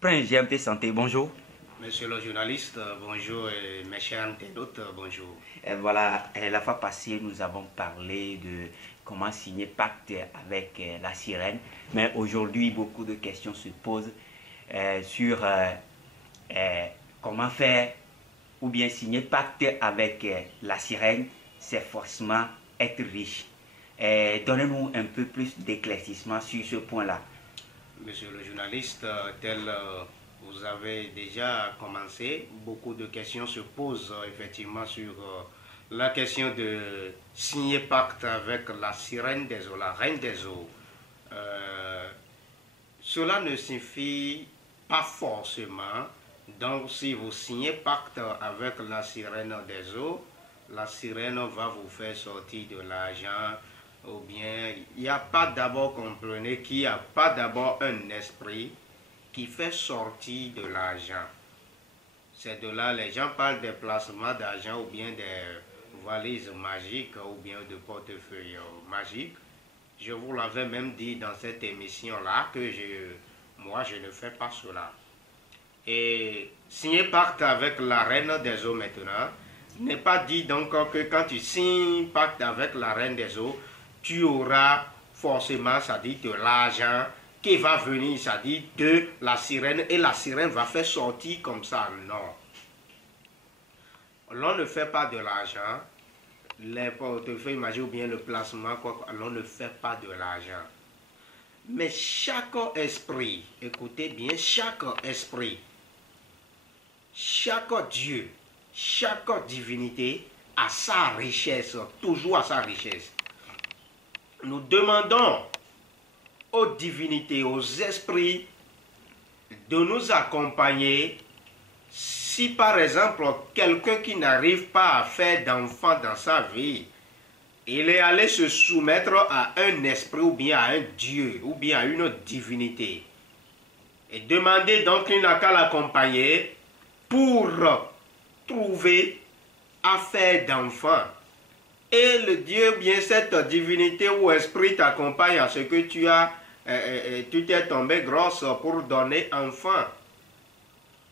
Prince GMT Santé, bonjour. Monsieur le journaliste, bonjour et mes chers internautes, bonjour. Et voilà, la fois passée, nous avons parlé de comment signer pacte avec la sirène. Mais aujourd'hui, beaucoup de questions se posent sur comment faire ou bien signer pacte avec la sirène, c'est forcément être riche. Donnez-nous un peu plus d'éclaircissement sur ce point-là. Monsieur le journaliste, tel vous avez déjà commencé, beaucoup de questions se posent effectivement sur la question de signer pacte avec la sirène des eaux, la reine des eaux. Cela ne signifie pas forcément, donc si vous signez pacte avec la sirène des eaux, la sirène va vous faire sortir de l'argent, ou bien il n'y a pas d'abord, comprenez qu'il n'y a pas d'abord un esprit qui fait sortir de l'argent. C'est de là les gens parlent des placements d'argent ou bien des valises magiques ou bien de portefeuilles magiques. Je vous l'avais même dit dans cette émission-là que moi je ne fais pas cela. Et signer pacte avec la reine des eaux maintenant n'est pas dit donc que quand tu signes pacte avec la reine des eaux, tu auras forcément, ça dit, de l'argent qui va venir, ça dit, de la sirène, et la sirène va faire sortir comme ça. Non. L'on ne fait pas de l'argent, les portefeuilles magiques ou bien le placement, l'on ne fait pas de l'argent. Mais chaque esprit, écoutez bien, chaque esprit, chaque Dieu, chaque divinité a sa richesse, toujours à sa richesse. Nous demandons aux divinités, aux esprits de nous accompagner si par exemple quelqu'un qui n'arrive pas à faire d'enfant dans sa vie, il est allé se soumettre à un esprit ou bien à un Dieu ou bien à une divinité. Et demander donc qu'il n'a qu'à l'accompagner pour trouver à faire d'enfant. Et le Dieu, bien cette divinité ou esprit t'accompagne à ce que tu t'es tombé grosse pour donner enfant.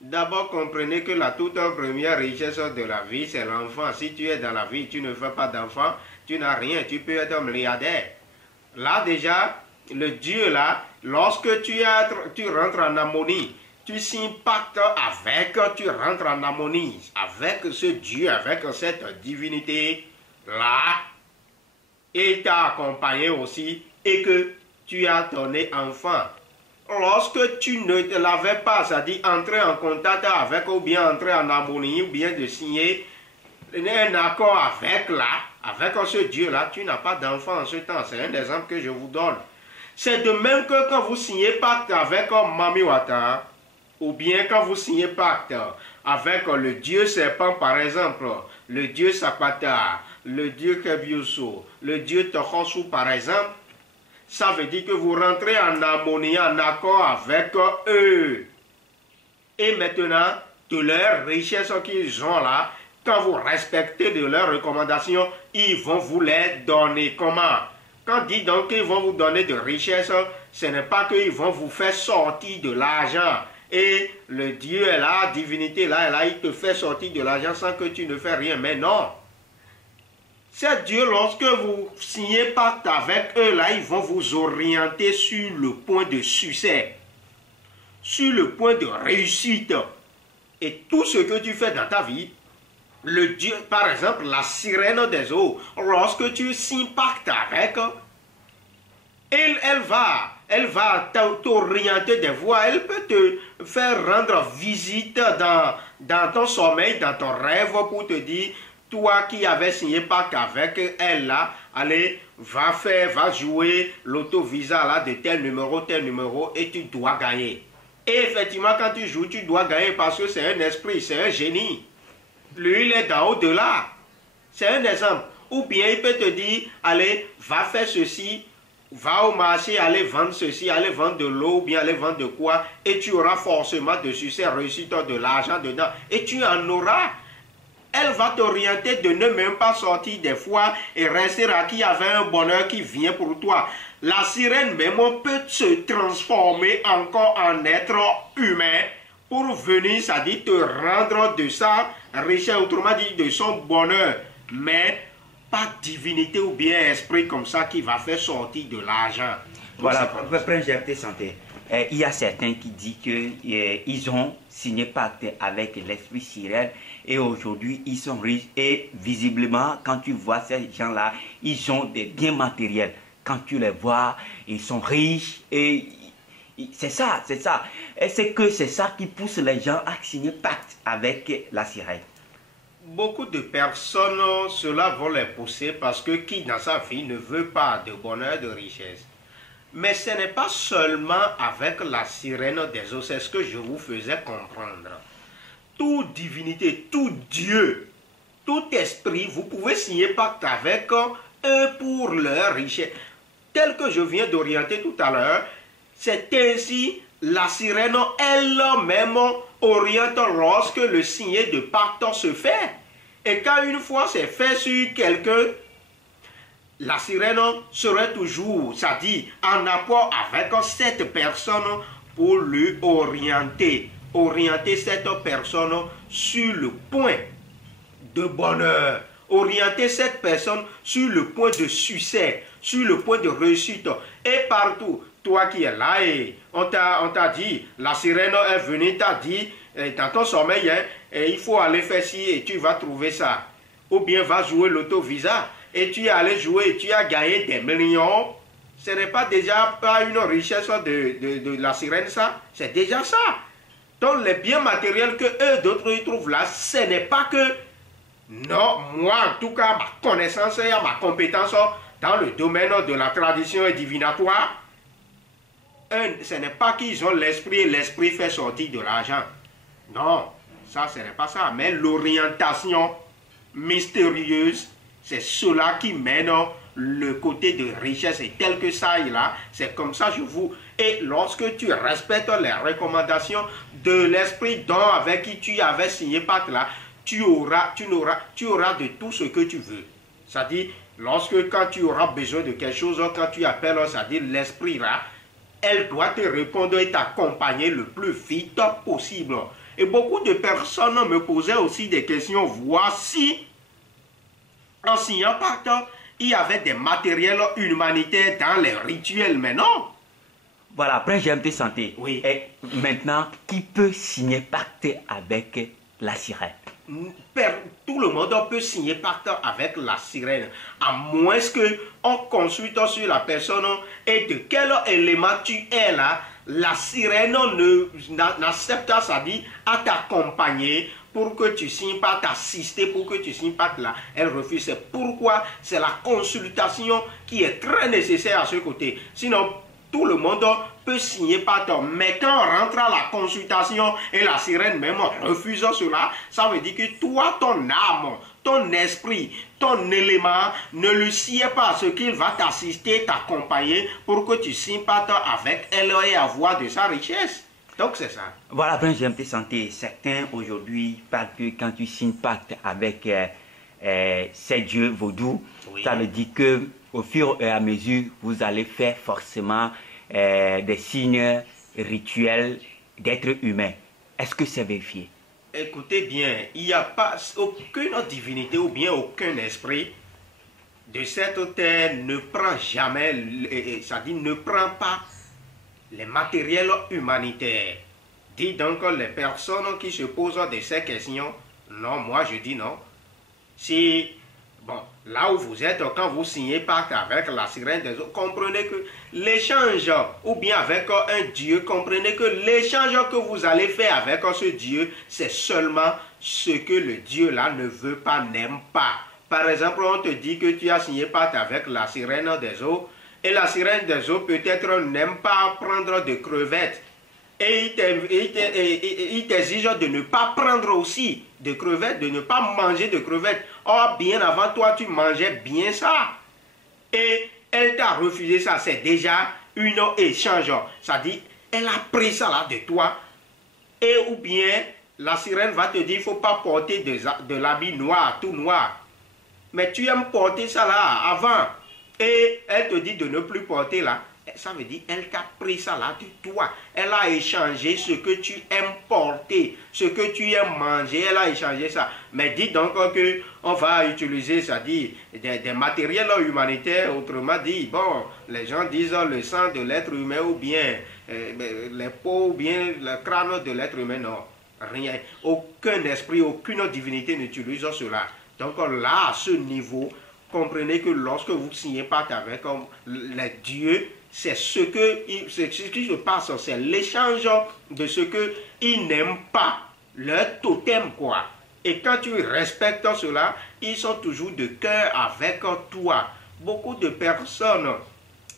D'abord, comprenez que la toute première richesse de la vie, c'est l'enfant. Si tu es dans la vie, tu ne fais pas d'enfant, tu n'as rien, tu peux être milliardaire. Là déjà, le Dieu là, lorsque tu rentres en harmonie, tu signes pacte avec, tu rentres en harmonie avec ce Dieu, avec cette divinité. Là, il t'a accompagné aussi et que tu as donné enfant. Lorsque tu ne l'avais pas, c'est-à-dire entrer en contact avec ou bien entrer en harmonie ou bien de signer un accord avec ce Dieu-là, tu n'as pas d'enfant en ce temps. C'est un exemple que je vous donne. C'est de même que quand vous signez pacte avec Mami Wata, ou bien quand vous signez pacte avec le Dieu serpent par exemple, le Dieu Sapata, le Dieu Kebiuso, le Dieu Tohosu par exemple, ça veut dire que vous rentrez en harmonie, en accord avec eux. Et maintenant, de leurs richesses qu'ils ont là, quand vous respectez de leurs recommandations, ils vont vous les donner. Comment? Quand dit donc qu'ils vont vous donner de richesses, ce n'est pas qu'ils vont vous faire sortir de l'argent. Et le Dieu est là, la divinité est là, il te fait sortir de l'argent sans que tu ne fais rien. Mais non. C'est Dieu, lorsque vous signez pacte avec eux, là, ils vont vous orienter sur le point de succès, sur le point de réussite. Et tout ce que tu fais dans ta vie, le Dieu, par exemple, la sirène des eaux, lorsque tu signes pacte avec, elle va t'orienter des voies, elle peut te faire rendre visite dans ton sommeil, dans ton rêve pour te dire, toi qui avais signé pacte avec elle là, allez, va jouer l'auto-visa là de tel numéro et tu dois gagner. Et effectivement, quand tu joues, tu dois gagner parce que c'est un esprit, c'est un génie. Lui, il est dans au-delà. C'est un exemple. Ou bien il peut te dire, allez, va faire ceci, va au marché, allez vendre ceci, allez vendre de l'eau, ou bien allez vendre de quoi, et tu auras forcément de succès, réussite, de l'argent dedans, et tu en auras. Elle va t'orienter de ne même pas sortir des fois et rester à qui avait un bonheur qui vient pour toi. la sirène même peut se transformer encore en être humain pour venir, ça dit, te rendre de sa richesse, autrement dit, de son bonheur. Mais pas divinité ou bien esprit comme ça qui va faire sortir de l'argent. Voilà, Prince Santé. Il y a certains qui disent qu'ils ont signé pacte avec l'esprit sirène et aujourd'hui ils sont riches et visiblement quand tu vois ces gens-là, ils ont des biens matériels. Quand tu les vois, ils sont riches et c'est ça, c'est ça. Et c'est que c'est ça qui pousse les gens à signer pacte avec la sirène. Beaucoup de personnes, cela va les pousser parce que qui dans sa vie ne veut pas de bonheur, de richesse. Mais ce n'est pas seulement avec la sirène des eaux, c'est ce que je vous faisais comprendre. Toute divinité, tout Dieu, tout esprit, vous pouvez signer pacte avec eux pour leur richesse. Tel que je viens d'orienter tout à l'heure, c'est ainsi la sirène elle-même oriente lorsque le signé de pacte se fait. Et quand une fois c'est fait sur quelqu'un, la sirène serait toujours, ça dit, en accord avec cette personne pour lui orienter cette personne sur le point de bonheur, orienter cette personne sur le point de succès, sur le point de réussite. Et partout, toi qui es là et on t'a dit, la sirène est venue, t'a dit, dans ton sommeil, hein, il faut aller faire ci et tu vas trouver ça. Ou bien va jouer l'auto-visa. Et tu es allé jouer et tu as gagné des millions, ce n'est pas déjà pas une richesse de la sirène ça, c'est déjà ça. Donc les biens matériels que eux d'autres y trouvent là, ce n'est pas que, non, moi en tout cas, ma connaissance et ma compétence dans le domaine de la tradition et divinatoire, ce n'est pas qu'ils ont l'esprit et l'esprit fait sortir de l'argent. Non, ça ce n'est pas ça, mais l'orientation mystérieuse, c'est cela qui mène le côté de richesse et tel que ça est là, c'est comme ça je vous... Et lorsque tu respectes les recommandations de l'esprit dont avec qui tu avais signé pacte là, tu auras de tout ce que tu veux. C'est-à-dire, quand tu auras besoin de quelque chose, quand tu appelles, c'est-à-dire l'esprit là, elle doit te répondre et t'accompagner le plus vite possible. Et beaucoup de personnes me posaient aussi des questions, voici... En signant pacte, il y avait des matériels humanitaires dans les rituels, mais non. Voilà, après GMT Santé. Oui. Et maintenant, qui peut signer pacte avec la sirène? Tout le monde peut signer pacte avec la sirène, à moins qu'on consulte sur la personne et de quel élément tu es là. La sirène n'accepte, ça dit, à t'accompagner pour que tu signes pas, t'assister pour que tu signes pas là. Elle refuse. C'est pourquoi c'est la consultation qui est très nécessaire à ce côté. Sinon, tout le monde peut signer pacte. Mais quand on rentre à la consultation et la sirène même refuse cela, ça veut dire que toi, ton âme, ton esprit, ton élément ne lui sied pas à ce qu'il va t'assister, t'accompagner pour que tu signes pacte avec elle et avoir de sa richesse. Donc c'est ça. Voilà, Prince GMT Santé. Certains aujourd'hui parlent que quand tu signes pacte avec ces dieux vaudous, oui, ça veut dire que au fur et à mesure, vous allez faire forcément des signes rituels d'être humain. Est-ce que c'est vérifié? Écoutez bien, il n'y a pas aucune divinité ou bien aucun esprit de cette terre ne prend jamais, ça dit ne prend pas les matériels humanitaires. Dit donc les personnes qui se posent de ces questions, non, moi je dis non. Si, bon, là où vous êtes, quand vous signez pacte avec la sirène des eaux, comprenez que l'échange, ou bien avec un Dieu, comprenez que l'échange que vous allez faire avec ce Dieu, c'est seulement ce que le Dieu là ne veut pas, n'aime pas. Par exemple, on te dit que tu as signé pacte avec la sirène des eaux, et la sirène des eaux peut-être n'aime pas prendre de crevettes. Et il t'exige de ne pas prendre aussi de crevettes, de ne pas manger de crevettes. Or, bien avant toi, tu mangeais bien ça. Et elle t'a refusé ça. C'est déjà une échange. Ça dit, elle a pris ça là de toi. Et ou bien, la sirène va te dire, il ne faut pas porter de l'habit noir, tout noir. Mais tu aimes porter ça là avant. et elle te dit de ne plus porter là, ça veut dire elle t'a pris ça là de toi. Elle a échangé ce que tu aimes porter, ce que tu aimes manger, elle a échangé ça. Mais dis donc que on va utiliser, ça dit, des matériels humanitaires, autrement dit, bon, les gens disent le sang de l'être humain ou bien les peaux ou bien le crâne de l'être humain, non. Rien. Aucun esprit, aucune divinité n'utilise cela. Donc là, à ce niveau, comprenez que lorsque vous signez pacte avec les dieux, c'est ce qui se passe, c'est l'échange de ce qu'ils n'aiment pas, leur totem quoi. Et quand tu respectes cela, ils sont toujours de cœur avec toi. Beaucoup de personnes,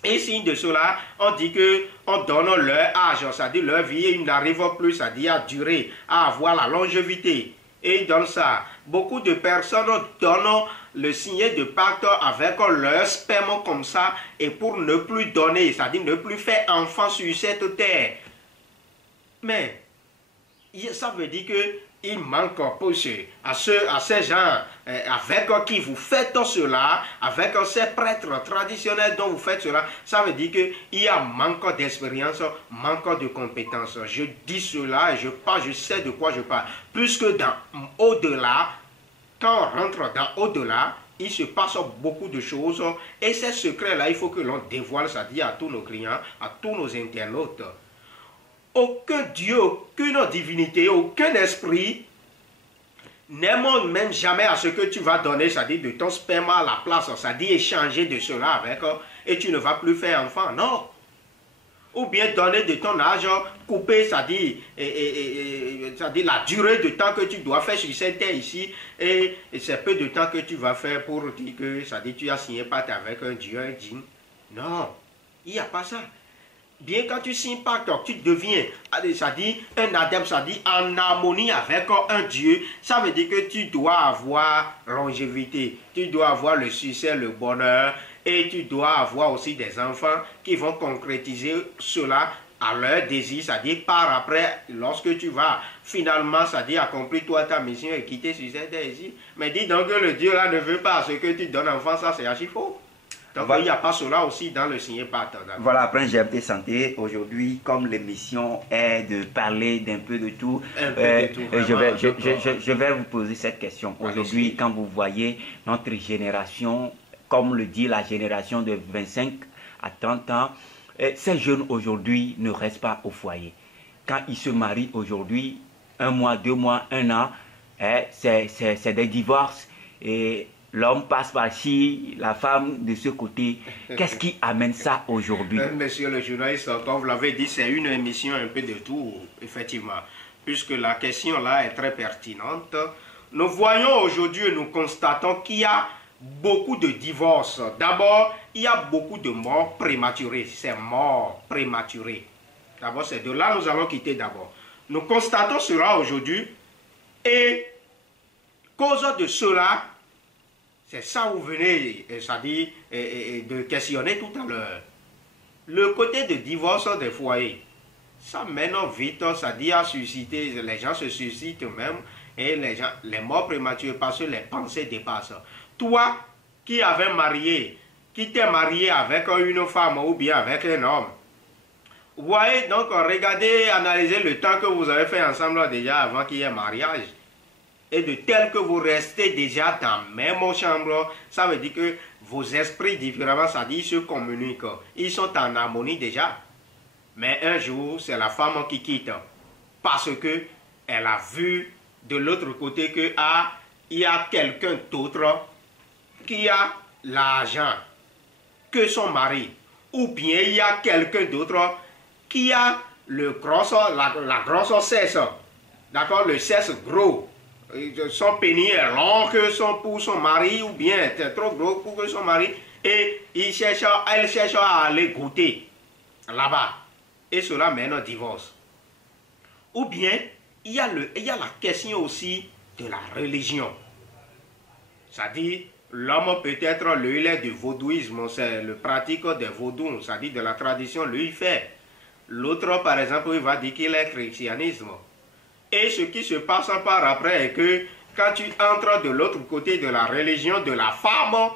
et signe de cela, on dit que on donne leur âge, c'est-à-dire leur vie, ils n'arrivent plus, c'est-à-dire à durer, à avoir la longévité. Et ils donnent ça. Beaucoup de personnes donnent le signe de pacte avec leur sperme comme ça, et pour ne plus donner, c'est-à-dire ne plus faire enfant sur cette terre. Mais ça veut dire que il manque pour à ces gens avec qui vous faites cela, avec ces prêtres traditionnels dont vous faites cela, ça veut dire qu'il y a manque d'expérience, manque de compétences. Je dis cela et je sais de quoi je parle. Puisque dans au-delà, quand on rentre dans au-delà, il se passe beaucoup de choses et ces secrets-là, il faut que l'on dévoile, c'est-à-dire à tous nos clients, à tous nos internautes. Aucun Dieu, aucune divinité, aucun esprit n'aime même jamais à ce que tu vas donner, c'est-à-dire de ton sperme à la place, c'est-à-dire échanger de cela avec, et tu ne vas plus faire enfant, non. Ou bien donner de ton âge, couper, c'est-à-dire la durée de temps que tu dois faire sur cette terre ici, et c'est peu de temps que tu vas faire pour dire que, c'est-à-dire tu as signé pacte avec un Dieu, un djinn. Non, il n'y a pas ça. Bien quand tu signes pacte, tu deviens, c'est-à-dire un adepte, c'est-à-dire en harmonie avec un Dieu, ça veut dire que tu dois avoir longévité, tu dois avoir le succès, le bonheur, et tu dois avoir aussi des enfants qui vont concrétiser cela à leur désir, c'est-à-dire par après, lorsque tu vas finalement, c'est-à-dire accomplir toi ta mission et quitter sur cette terre ici. Mais dis donc que le Dieu là ne veut pas ce que tu donnes enfant, ça c'est archi faux. Donc voilà. Il n'y a pas cela aussi dans le signé pacte. Voilà, Prince GMT Santé, aujourd'hui, comme l'émission est de parler d'un peu de tout, je vais vous poser cette question. Aujourd'hui, quand vous voyez notre génération, comme le dit la génération de 25 à 30 ans, ces jeunes aujourd'hui ne restent pas au foyer. Quand ils se marient aujourd'hui, 1 mois, 2 mois, 1 an, c'est des divorces et l'homme passe par-ci, la femme de ce côté. Qu'est-ce qui amène ça aujourd'hui? Monsieur le journaliste, comme vous l'avez dit, c'est une émission un peu de tout, effectivement. Puisque la question là est très pertinente. Nous voyons aujourd'hui et nous constatons qu'il y a beaucoup de divorces. D'abord, il y a beaucoup de morts prématurées. C'est morts prématurées. D'abord, c'est de là que nous allons quitter d'abord. Nous constatons cela aujourd'hui et cause de cela, c'est ça où vous venez, c'est-à-dire de questionner tout à l'heure. Le côté de divorce des foyers, ça mène vite, c'est-à-dire à susciter, les gens se suscitent eux-mêmes et les morts prématurés parce que les pensées dépassent. Toi qui avais marié, qui t'es marié avec une femme ou bien avec un homme, vous voyez donc, regardez, analysez le temps que vous avez fait ensemble déjà avant qu'il y ait mariage. Et de tel que vous restez déjà dans la même chambre, ça veut dire que vos esprits différemment, ça dit, se communiquent. Ils sont en harmonie déjà. Mais un jour, c'est la femme qui quitte. Parce que elle a vu de l'autre côté que il y a quelqu'un d'autre qui a l'argent que son mari. Ou bien il y a quelqu'un d'autre qui a la grosse cesse. D'accord, le cesse gros. Son pénis est long pour son mari ou bien est trop gros pour que son mari et elle cherche à aller goûter là-bas et cela mène au divorce. Ou bien il y a la question aussi de la religion, c'est-à-dire l'homme peut-être lui il est du vaudouisme, c'est le pratique des vaudous, c'est-à-dire de la tradition lui il fait. L'autre par exemple il va dire qu'il est christianisme. Et ce qui se passe par après est que quand tu entres de l'autre côté de la religion de la femme,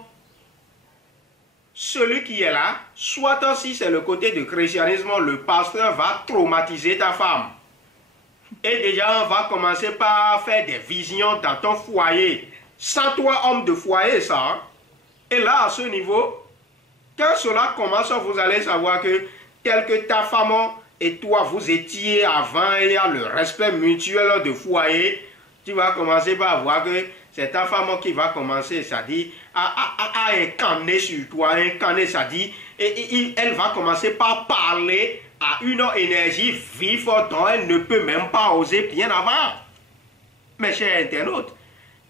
celui qui est là, soit si c'est le côté du christianisme, le pasteur va traumatiser ta femme. Et déjà, on va commencer par faire des visions dans ton foyer. Sans toi, homme de foyer, ça. Hein? Et là, à ce niveau, quand cela commence, vous allez savoir que tel que ta femme et toi, vous étiez avant, il y a le respect mutuel de foyer, tu vas commencer par voir que c'est ta femme qui va commencer, ça dit, à incarner sur toi, incarner, ça dit, et elle va commencer par parler à une énergie vive dont elle ne peut même pas oser bien avant. Mes chers internautes,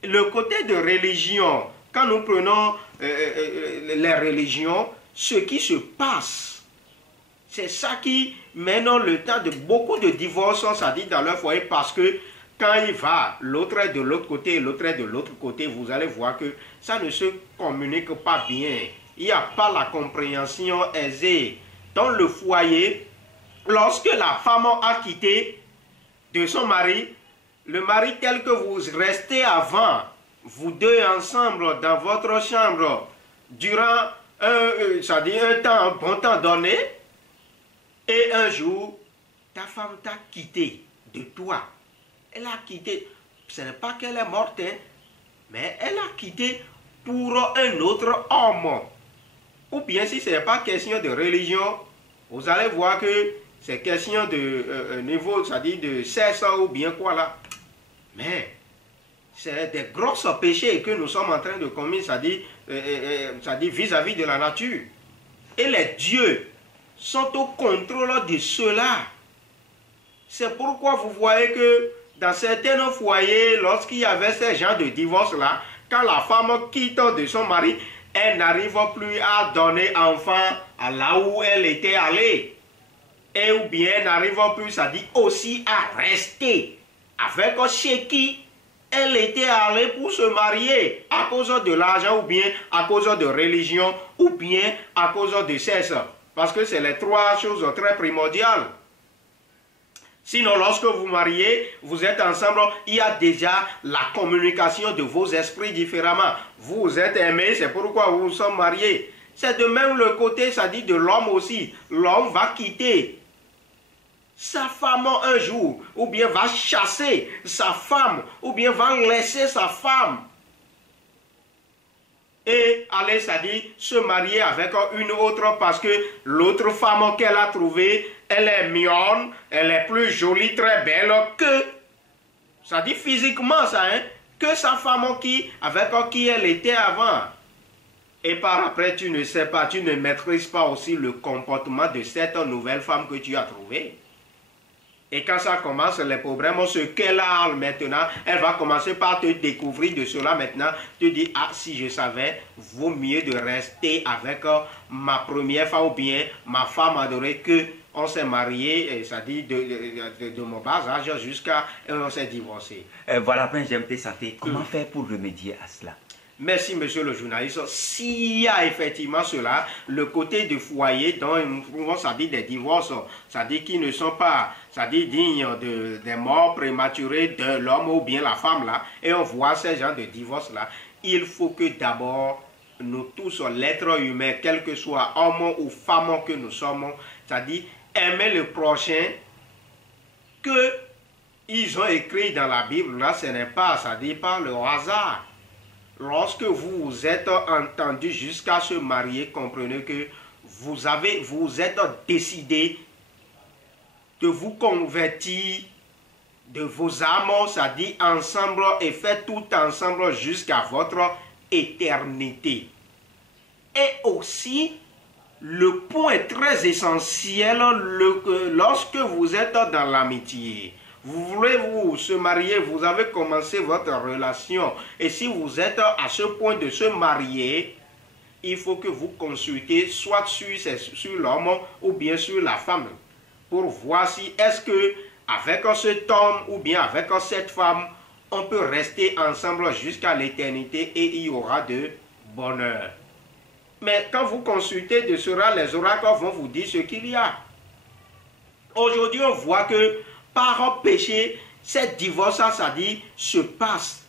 le côté de religion, quand nous prenons les religions, ce qui se passe, c'est ça qui mène le temps de beaucoup de divorces, ça dit, dans leur foyer, parce que quand il va, l'autre est de l'autre côté, l'autre est de l'autre côté, vous allez voir que ça ne se communique pas bien. Il n'y a pas la compréhension aisée. Dans le foyer, lorsque la femme a quitté de son mari, le mari tel que vous restez avant, vous deux ensemble dans votre chambre, durant un bon temps donné, et un jour, ta femme t'a quitté de toi. Elle a quitté, ce n'est pas qu'elle est morte, hein, mais elle a quitté pour un autre homme. Ou bien si ce n'est pas question de religion, vous allez voir que c'est question de niveau, c'est-à-dire de sexe ou bien quoi là. Mais c'est des gros péchés que nous sommes en train de commettre, c'est-à-dire vis-à-vis de la nature. Et les dieux sont au contrôle de cela. C'est pourquoi vous voyez que dans certains foyers, lorsqu'il y avait ce genre de divorce-là, quand la femme quitte de son mari, elle n'arrive plus à donner enfant à là où elle était allée. Et ou bien elle n'arrive plus, ça dit aussi à rester avec chez qui elle était allée pour se marier à cause de l'argent ou bien à cause de religion ou bien à cause de sexe. Parce que c'est les trois choses très primordiales. Sinon, lorsque vous mariez, vous êtes ensemble, il y a déjà la communication de vos esprits différemment. Vous êtes aimés, c'est pourquoi vous vous sommes mariés. C'est de même le côté, ça dit de l'homme aussi. L'homme va quitter sa femme un jour, ou bien va chasser sa femme, ou bien va laisser sa femme. Et aller, c'est-à-dire se marier avec une autre parce que l'autre femme qu'elle a trouvée, elle est mignonne, elle est plus jolie, très belle que, ça dit physiquement ça, hein, que sa femme avec qui elle était avant. Et par après, tu ne sais pas, tu ne maîtrises pas aussi le comportement de cette nouvelle femme que tu as trouvée. Et quand ça commence, les problèmes, ce qu'elle a maintenant, elle va commencer par te découvrir de cela maintenant. Tu dis, ah, si je savais, vaut mieux de rester avec ma première femme ou bien ma femme adorée que on s'est marié, ça dit de mon bas âge jusqu'à on s'est divorcé. Voilà, Prince GMT Santé, comment faire pour remédier à cela? Merci, monsieur le journaliste. S'il y a effectivement cela, le côté du foyer, dont ça dit des divorces, ça dit qu'ils ne sont pas, ça dit dignes des morts prématurées de l'homme ou bien la femme là, et on voit ces gens de divorce là, il faut que d'abord, nous tous, l'être humain, quel que soit homme ou femme que nous sommes, ça dit aimer le prochain, que ils ont écrit dans la Bible, là, ce n'est pas, ça dit pas le hasard. Lorsque vous vous êtes entendu jusqu'à se marier, comprenez que vous êtes décidé de vous convertir de vos âmes, ça dit ensemble et faire tout ensemble jusqu'à votre éternité. Et aussi, le point très essentiel, lorsque vous êtes dans l'amitié, vous voulez vous se marier, vous avez commencé votre relation. Et si vous êtes à ce point de se marier, il faut que vous consultez soit sur l'homme ou bien sur la femme. Pour voir si est-ce que avec cet homme ou bien avec cette femme, on peut rester ensemble jusqu'à l'éternité et il y aura de bonheur. Mais quand vous consultez de cela, les oracles vont vous dire ce qu'il y a. Aujourd'hui, on voit que par péché, cette divorce, ça dit, se passe.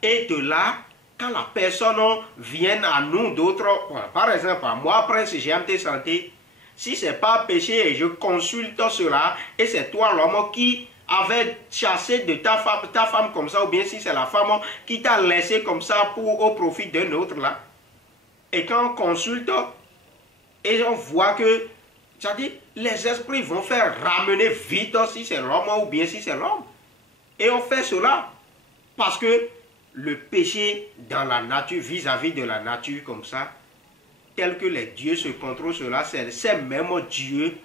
Et de là, quand la personne vient à nous d'autres, par exemple, moi, Prince GMT Santé, si ce n'est pas péché et je consulte cela, et c'est toi l'homme qui avait chassé de ta femme comme ça, ou bien si c'est la femme qui t'a laissé comme ça au profit d'un autre là, et quand on consulte, et on voit que, c'est-à-dire, les esprits vont faire ramener vite si c'est l'homme ou bien si c'est l'homme. Et on fait cela parce que le péché dans la nature, vis-à-vis de la nature comme ça, tel que les dieux se contrôlent cela, c'est même Dieu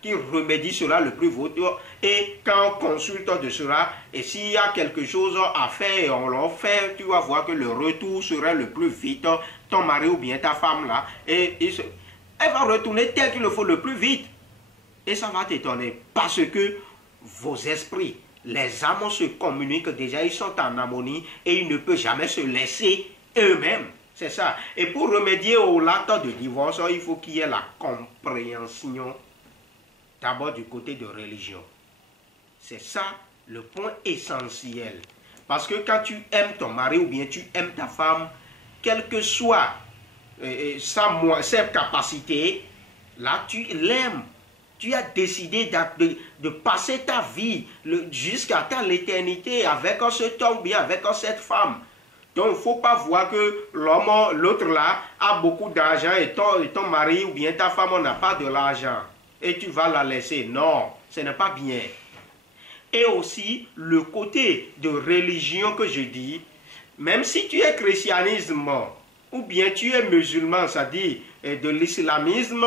qui remédie cela le plus vite. Et quand on consulte de cela, et s'il y a quelque chose à faire et on l'a fait, tu vas voir que le retour serait le plus vite. Ton mari ou bien ta femme là, elle va retourner tel qu'il le faut le plus vite. Et ça va t'étonner parce que vos esprits, les âmes se communiquent déjà, ils sont en harmonie et ils ne peuvent jamais se laisser eux-mêmes. C'est ça. Et pour remédier au l'acte de divorce, il faut qu'il y ait la compréhension d'abord du côté de religion. C'est ça le point essentiel. Parce que quand tu aimes ton mari ou bien tu aimes ta femme, quelle que soit sa capacité, là tu l'aimes. Tu as décidé de passer ta vie jusqu'à l'éternité avec cet homme ou bien avec cette femme. Donc, il ne faut pas voir que l'autre là a beaucoup d'argent et ton mari ou bien ta femme n'a pas de l'argent. Et tu vas la laisser. Non, ce n'est pas bien. Et aussi, le côté de religion que je dis, même si tu es christianisme ou bien tu es musulman, c'est-à-dire de l'islamisme,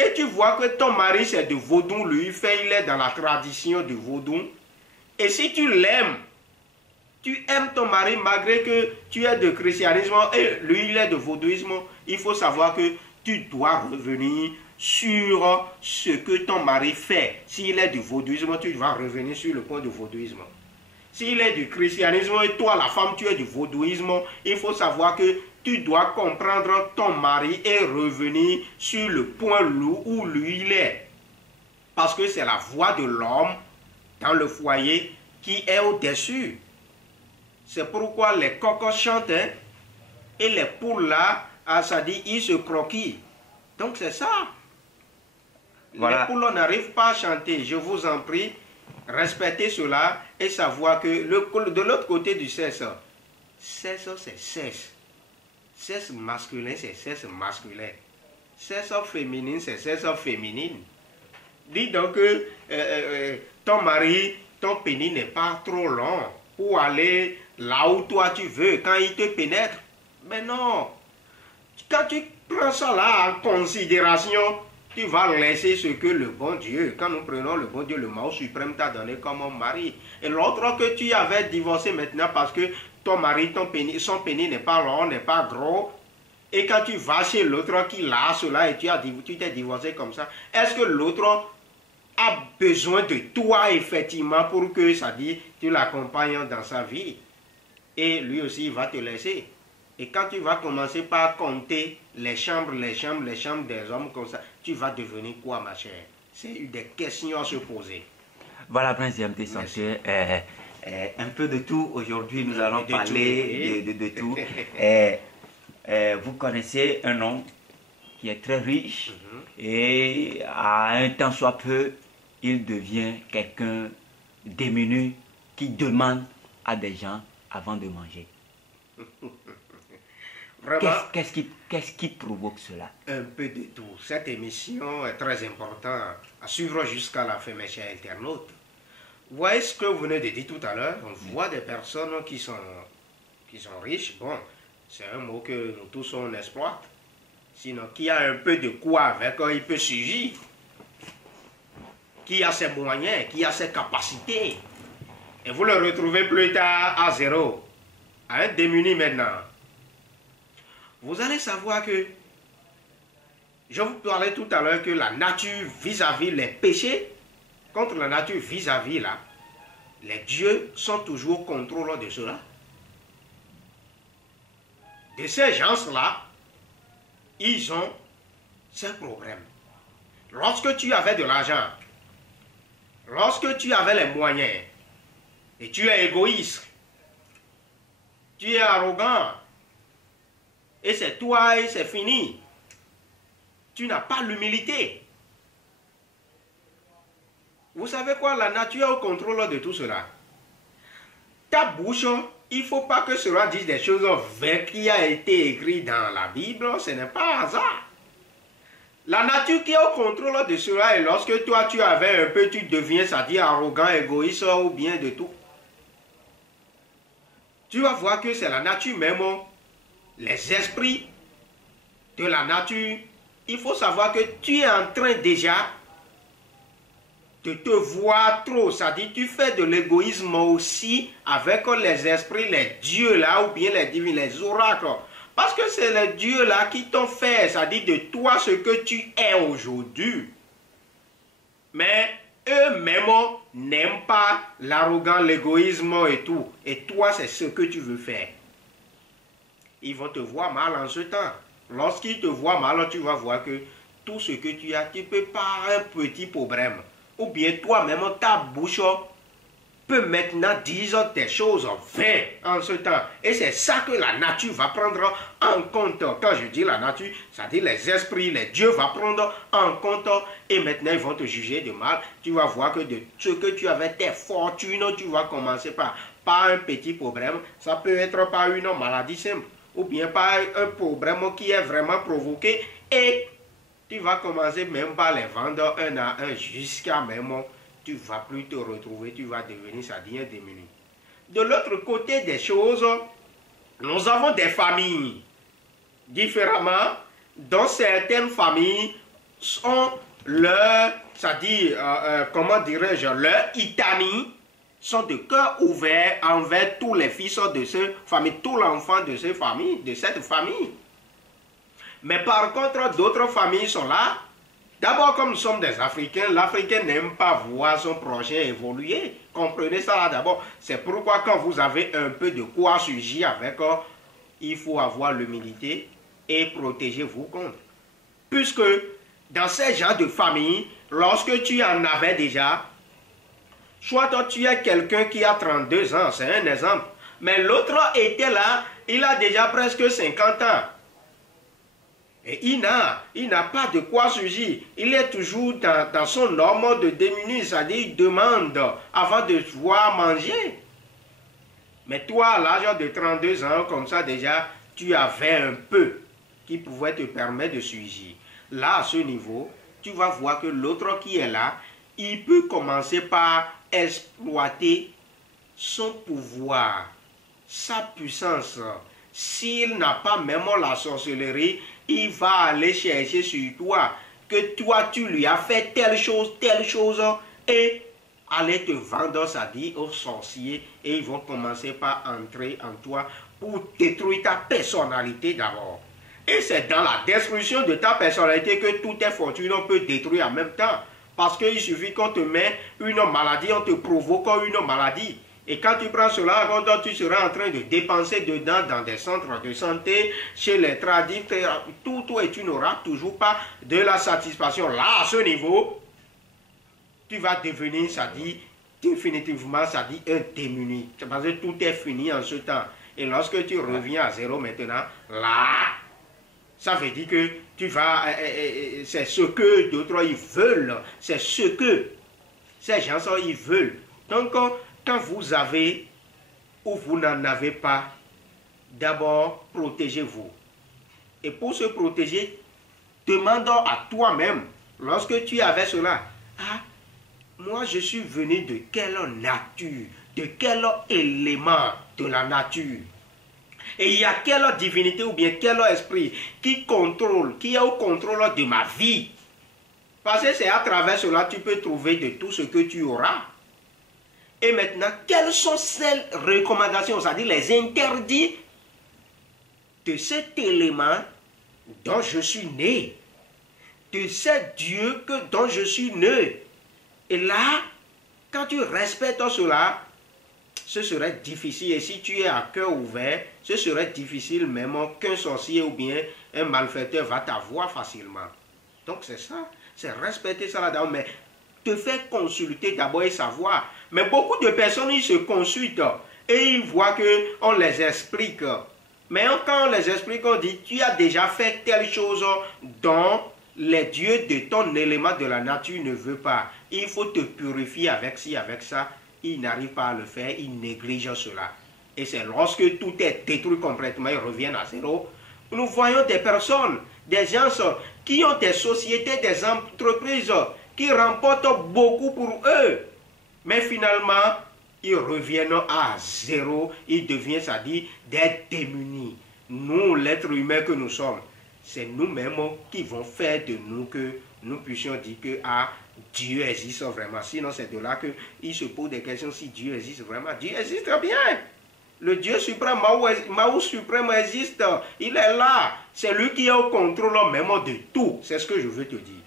et tu vois que ton mari c'est de vaudou, lui il est dans la tradition du vaudou, et si tu l'aimes, tu aimes ton mari malgré que tu es de christianisme et lui il est de vaudouisme, il faut savoir que tu dois revenir sur ce que ton mari fait. S'il est du vaudouisme, tu dois revenir sur le point du vaudouisme. S'il est du christianisme et toi la femme tu es du vaudouisme, il faut savoir que tu dois comprendre ton mari et revenir sur le point où lui il est. Parce que c'est la voix de l'homme dans le foyer qui est au-dessus. C'est pourquoi les coqs chantent hein, et les poules là, ça dit, ils se croquillent. Donc c'est ça. Voilà. Les poules n'arrivent pas à chanter. Je vous en prie, respectez cela et savoir que de l'autre côté du sexe, sexe c'est sexe. Sexe masculin, c'est sexe masculin. Sexe féminin, c'est sexe féminine. Dis donc que ton mari, ton pénis n'est pas trop long pour aller là où toi tu veux, quand il te pénètre. Mais non. Quand tu prends ça là en considération, tu vas laisser ce que le bon Dieu, quand nous prenons le bon Dieu, le mari suprême t'a donné comme mari. Et l'autre que tu avais divorcé maintenant parce que ton mari, son pénis n'est pas long, n'est pas gros. Et quand tu vas chez l'autre qui l'a cela et tu t'es divorcé comme ça, est-ce que l'autre a besoin de toi effectivement pour que ça dit tu l'accompagnes dans sa vie? Et lui aussi il va te laisser. Et quand tu vas commencer par compter les chambres des hommes comme ça, tu vas devenir quoi ma chère? C'est des questions à se poser. Voilà, Prince GMT Santé. Un peu de tout. Aujourd'hui, nous allons parler de tout. Vous connaissez un homme qui est très riche et à un temps soit peu, il devient quelqu'un démuni qui demande à des gens avant de manger. Qu'est-ce qui provoque cela? Un peu de tout. Cette émission est très importante à suivre jusqu'à la fin, mes chers internautes. Vous voyez ce que vous venez de dire tout à l'heure? On voit des personnes qui sont riches. Bon, c'est un mot que nous tous on exploite. Sinon, qui a un peu de quoi avec, il peut surgir. Qui a ses moyens, qui a ses capacités. Et vous le retrouvez plus tard à zéro. À un démuni maintenant. Vous allez savoir que, je vous parlais tout à l'heure que la nature vis-à-vis les péchés, contre la nature vis-à-vis là, les dieux sont toujours au contrôle de cela. De ces gens-là, ils ont ces problèmes. Lorsque tu avais de l'argent, lorsque tu avais les moyens, et tu es égoïste, tu es arrogant, Et c'est toi et c'est fini. Tu n'as pas l'humilité. Vous savez quoi? La nature est au contrôle de tout cela. Ta bouche, il ne faut pas que cela dise des choses vraies qui a été écrit dans la Bible. Ce n'est pas hasard. La nature qui est au contrôle de cela, et lorsque toi tu avais un peu, tu deviens, c'est-à-dire arrogant, égoïste ou bien de tout. Tu vas voir que c'est la nature même, les esprits de la nature. Il faut savoir que tu es en train déjà de te voir trop. C'est-à-dire tu fais de l'égoïsme aussi avec les esprits, les dieux là, ou bien les divins, les oracles. Parce que c'est les dieux là qui t'ont fait, c'est-à-dire de toi ce que tu es aujourd'hui. Mais eux-mêmes n'aiment pas l'arrogance, l'égoïsme et tout. Et toi, c'est ce que tu veux faire. Ils vont te voir mal en ce temps. Lorsqu'ils te voient mal, tu vas voir que tout ce que tu as, tu peux pas un petit problème. Ou bien toi-même, ta bouche peut maintenant dire des choses vraies en ce temps. Et c'est ça que la nature va prendre en compte. Quand je dis la nature, c'est-à-dire les esprits, les dieux vont prendre en compte. Et maintenant, ils vont te juger de mal. Tu vas voir que de ce que tu avais, tes fortunes, tu vas commencer par un petit problème. Ça peut être par une maladie simple. Ou bien par un problème qui est vraiment provoqué. Et tu vas commencer même par les vendre un à un jusqu'à même... Tu ne vas plus te retrouver, tu vas devenir, ça devient diminué. De l'autre côté des choses, nous avons des familles différemment, dont certaines familles sont leur, c'est-à-dire, comment dirais-je, leur itami, sont de cœur ouvert envers tous les fils de ces familles, tous les enfants de ces familles, de cette famille. Mais par contre, d'autres familles sont là. D'abord, comme nous sommes des Africains, l'Africain n'aime pas voir son projet évoluer. Comprenez ça là d'abord. C'est pourquoi quand vous avez un peu de quoi surgir avec, il faut avoir l'humilité et protéger-vous contre. Puisque dans ces genres de famille, lorsque tu en avais déjà, soit toi tu es quelqu'un qui a 32 ans, c'est un exemple. Mais l'autre était là, il a déjà presque 50 ans. Et il n'a pas de quoi surgir. Il est toujours dans son norme de démuni, c'est-à-dire il demande avant de pouvoir manger. Mais toi, à l'âge de 32 ans, comme ça déjà, tu avais un peu qui pouvait te permettre de surgir. Là, à ce niveau, tu vas voir que l'autre qui est là, il peut commencer par exploiter son pouvoir, sa puissance. S'il n'a pas même la sorcellerie, il va aller chercher sur toi que toi tu lui as fait telle chose, et aller te vendre, ça dit, aux sorciers, et ils vont commencer par entrer en toi pour détruire ta personnalité d'abord. Et c'est dans la destruction de ta personnalité que toutes tes fortunes peut détruire en même temps. Parce qu'il suffit qu'on te met une maladie, on te provoque une maladie. Et quand tu prends cela, tu seras en train de dépenser dedans dans des centres de santé, chez les tradis, tout, et tu n'auras toujours pas de la satisfaction. Là, à ce niveau, tu vas devenir, ça dit, définitivement, ça dit, un démuni. Parce que tout est fini en ce temps. Et lorsque tu reviens à zéro maintenant, là, ça veut dire que tu vas, c'est ce que d'autres ils veulent, c'est ce que ces gens ils veulent. Donc, quand vous avez ou vous n'en avez pas, d'abord, protégez-vous. Et pour se protéger, demandons à toi-même, lorsque tu avais cela, ah, moi je suis venu de quelle nature, de quel élément de la nature? Et il y a quelle divinité ou bien quel esprit qui contrôle, qui est au contrôle de ma vie? Parce que c'est à travers cela que tu peux trouver de tout ce que tu auras. Et maintenant, quelles sont ces recommandations, c'est-à-dire les interdits de cet élément dont je suis né, de ce Dieu dont je suis né? Et là, quand tu respectes cela, ce serait difficile. Et si tu es à cœur ouvert, ce serait difficile même qu'un sorcier ou bien un malfaiteur va t'avoir facilement. Donc c'est ça, c'est respecter ça là-dedans. Mais te faire consulter d'abord et savoir. Mais beaucoup de personnes, ils se consultent et ils voient qu'on les explique Mais quand les esprits ont dit, tu as déjà fait telle chose dont les dieux de ton élément de la nature ne veulent pas. Il faut te purifier avec ci, avec ça. Ils n'arrivent pas à le faire, ils négligent cela. Et c'est lorsque tout est détruit complètement, ils reviennent à zéro. Nous voyons des personnes, des gens qui ont des sociétés, des entreprises qui remportent beaucoup pour eux. Mais finalement, ils reviennent à zéro, ils deviennent, c'est-à-dire, des démunis. Nous, l'être humain que nous sommes, c'est nous-mêmes qui vont faire de nous que nous puissions dire que Dieu existe vraiment. Sinon, c'est de là qu'il se pose des questions si Dieu existe vraiment. Dieu existe très bien. Le Dieu suprême, Mahou suprême existe. Il est là. C'est lui qui est au contrôle même de tout. C'est ce que je veux te dire.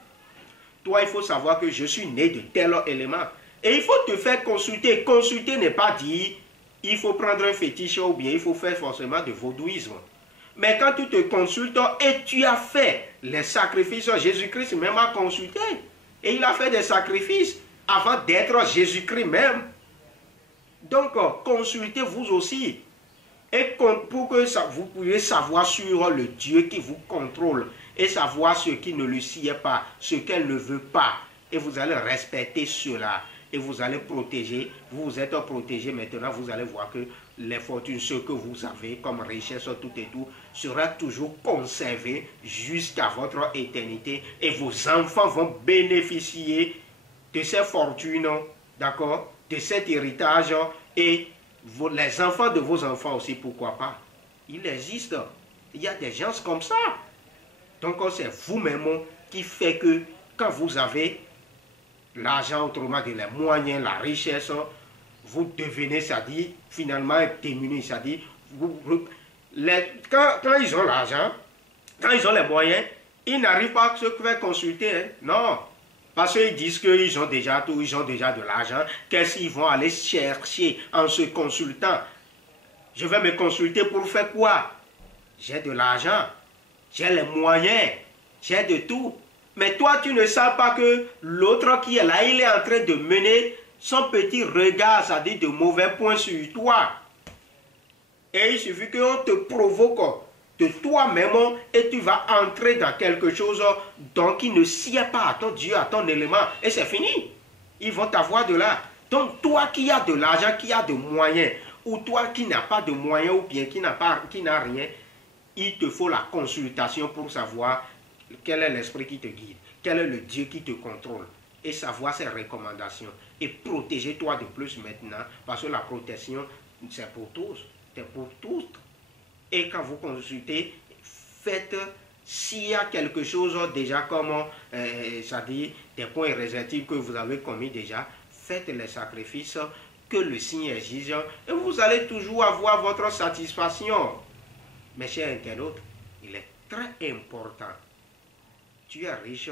Toi, il faut savoir que je suis né de tel élément. Et il faut te faire consulter. Consulter n'est pas dire il faut prendre un fétiche ou bien il faut faire forcément de vaudouisme. Mais quand tu te consultes et tu as fait les sacrifices, Jésus-Christ même a consulté. Et il a fait des sacrifices avant d'être Jésus-Christ même. Donc, consultez-vous aussi. Et pour que vous puissiez savoir sur le Dieu qui vous contrôle. Et savoir ce qui ne lui sied pas, ce qu'elle ne veut pas. Et vous allez respecter cela. Et vous allez protéger. Vous vous êtes protégé maintenant. Vous allez voir que les fortunes, ce que vous avez comme richesse, tout et tout, sera toujours conservé jusqu'à votre éternité. Et vos enfants vont bénéficier de ces fortunes, d'accord, de cet héritage. Et les enfants de vos enfants aussi, pourquoi pas. Il existe. Il y a des gens comme ça. Donc c'est vous-même qui fait que quand vous avez l'argent, autrement dit les moyens, la richesse, vous devenez, c'est-à-dire, finalement, démunis, c'est-à-dire, quand ils ont l'argent, quand ils ont les moyens, ils n'arrivent pas à se faire consulter, hein. Non, parce qu'ils disent qu'ils ont déjà tout, ils ont déjà de l'argent, qu'est-ce qu'ils vont aller chercher en se consultant? Je vais me consulter pour faire quoi? J'ai de l'argent, j'ai les moyens, j'ai de tout. Mais toi, tu ne sais pas que l'autre qui est là, il est en train de mener son petit regard, c'est-à-dire de mauvais points sur toi. Et il suffit qu'on te provoque de toi-même et tu vas entrer dans quelque chose dont il ne sied pas à ton Dieu, à ton élément. Et c'est fini. Ils vont t'avoir de là. Donc toi qui as de l'argent, qui as de moyens, ou toi qui n'as pas de moyens ou bien qui n'a rien, il te faut la consultation pour savoir quel est l'esprit qui te guide, quel est le Dieu qui te contrôle, et savoir ses recommandations. Et protéger-toi de plus maintenant, parce que la protection, c'est pour tous, c'est pour tous. Et quand vous consultez, faites, s'il y a quelque chose déjà comme, c'est-à-dire des points réservatifs que vous avez commis déjà, faites les sacrifices que le signe exige, et vous allez toujours avoir votre satisfaction. Mes chers internautes, il est très important. Tu es riche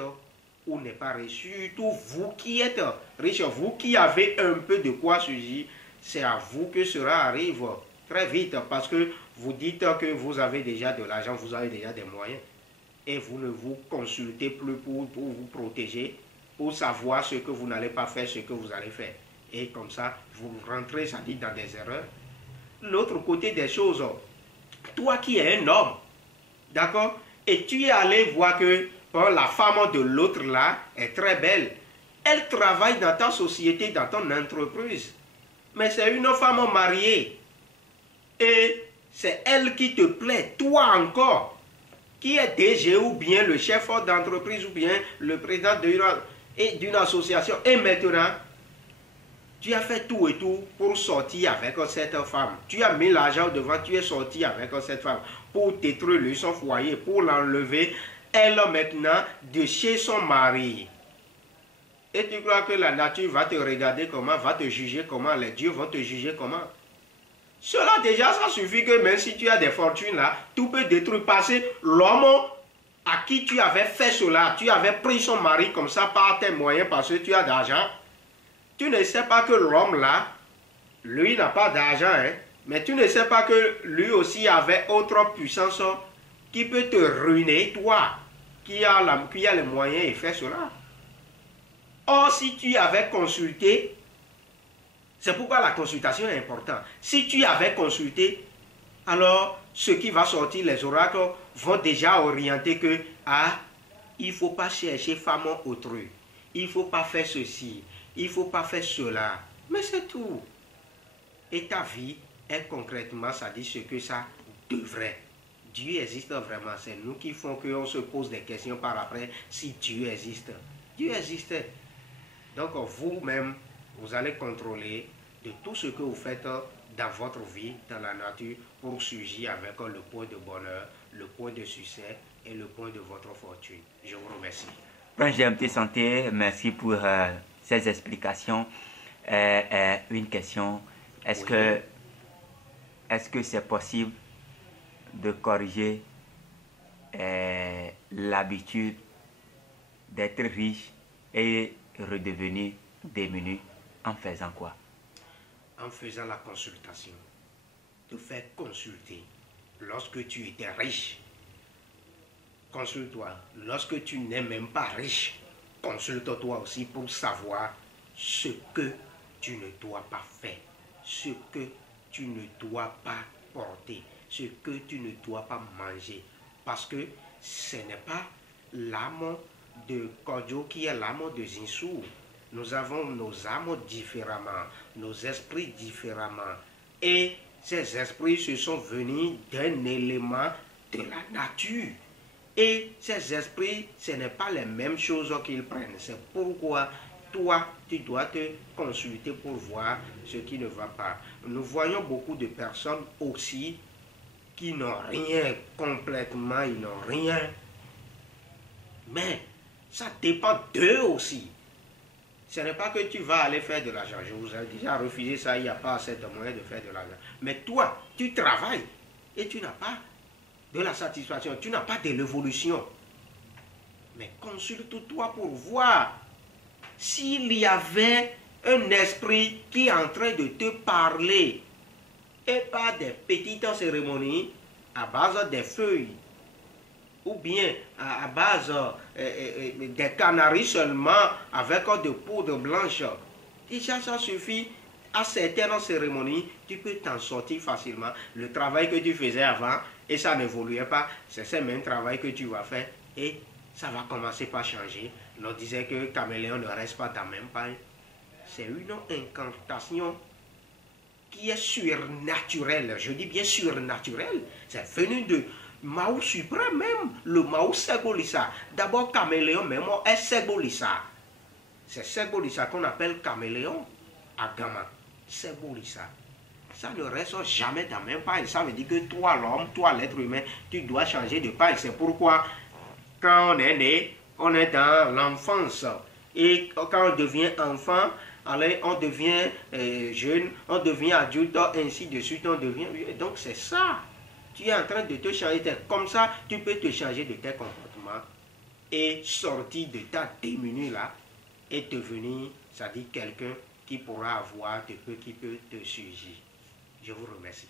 ou n'est pas riche, surtout vous qui êtes riche, vous qui avez un peu de quoi surgir, c'est à vous que cela arrive très vite parce que vous dites que vous avez déjà de l'argent, vous avez déjà des moyens et vous ne vous consultez plus pour vous protéger, pour savoir ce que vous n'allez pas faire, ce que vous allez faire. Et comme ça, vous rentrez, ça dit, dans des erreurs. L'autre côté des choses, toi qui es un homme, d'accord, et tu es allé voir que la femme de l'autre là est très belle. Elle travaille dans ta société, dans ton entreprise. Mais c'est une femme mariée. Et c'est elle qui te plaît, toi encore, qui est DG ou bien le chef d'entreprise ou bien le président d'une association. Et maintenant, tu as fait tout et tout pour sortir avec cette femme. Tu as mis l'argent devant, tu es sorti avec cette femme pour détruire son foyer, pour l'enlever, elle maintenant, de chez son mari. Et tu crois que la nature va te regarder comment, va te juger comment, les dieux vont te juger comment? Cela déjà, ça suffit que même si tu as des fortunes là, tout peut détruire. Parce que l'homme à qui tu avais fait cela, tu avais pris son mari comme ça par tes moyens parce que tu as d'argent. Tu ne sais pas que l'homme là, lui n'a pas d'argent, hein, mais tu ne sais pas que lui aussi avait autre puissance qui peut te ruiner, toi, qui a les moyens et fait cela. Or, si tu avais consulté, c'est pourquoi la consultation est importante. Si tu avais consulté, alors ce qui va sortir, les oracles vont déjà orienter que il ne faut pas chercher femme autrui, il ne faut pas faire ceci, il ne faut pas faire cela. Mais c'est tout. Et ta vie est concrètement, ça dit ce que ça devrait. Dieu existe vraiment. C'est nous qui font qu'on se pose des questions par après si Dieu existe. Dieu existe. Donc vous-même, vous allez contrôler de tout ce que vous faites dans votre vie, dans la nature, pour surgir avec le point de bonheur, le point de succès et le point de votre fortune. Je vous remercie. Prince GMT Santé, merci pour ces explications. Une question, est-ce que c'est possible de corriger l'habitude d'être riche et redevenir démuni en faisant quoi? En faisant la consultation. Te faire consulter. Lorsque tu étais riche, consulte-toi. Lorsque tu n'es même pas riche, consulte-toi aussi pour savoir ce que tu ne dois pas faire, ce que tu ne dois pas porter, ce que tu ne dois pas manger. Parce que ce n'est pas l'âme de Kodjo qui est l'âme de Zinsou. Nous avons nos âmes différemment, nos esprits différemment. Et ces esprits se sont venus d'un élément de la nature. Et ces esprits, ce n'est pas les mêmes choses qu'ils prennent. C'est pourquoi toi, tu dois te consulter pour voir ce qui ne va pas. Nous voyons beaucoup de personnes aussi qui n'ont rien complètement, ils n'ont rien. Mais ça dépend d'eux aussi. Ce n'est pas que tu vas aller faire de l'argent. Je vous ai déjà refusé ça, il n'y a pas assez de moyens de faire de l'argent. Mais toi, tu travailles et tu n'as pas de la satisfaction, tu n'as pas de l'évolution. Mais consulte-toi pour voir s'il y avait un esprit qui est en train de te parler et pas des petites cérémonies à base des feuilles ou bien à base des canaris seulement avec de poudre blanche. Déjà ça suffit. À certaines cérémonies, tu peux t'en sortir facilement. Le travail que tu faisais avant et ça n'évoluait pas, c'est ce même travail que tu vas faire et ça va commencer par changer. On disait que caméléon ne reste pas dans la même paille. C'est une incantation qui est surnaturelle. Je dis bien surnaturelle. C'est venu de Mao suprême même, le Mao Segolissa. D'abord caméléon même est Segolissa. C'est Segolissa qu'on appelle caméléon à Gama. Segolissa. Ça ne reste jamais dans la même paille. Ça veut dire que toi l'homme, toi l'être humain, tu dois changer de paille. C'est pourquoi quand on est né, on est dans l'enfance. Et quand on devient enfant, allez, on devient jeune, on devient adulte, ainsi de suite, on devient... Donc c'est ça. Tu es en train de te changer. Comme ça, tu peux te changer de tes comportements et sortir de ta démunie là et devenir, ça dit, quelqu'un qui pourra avoir de peu qui peut te surgir. Je vous remercie.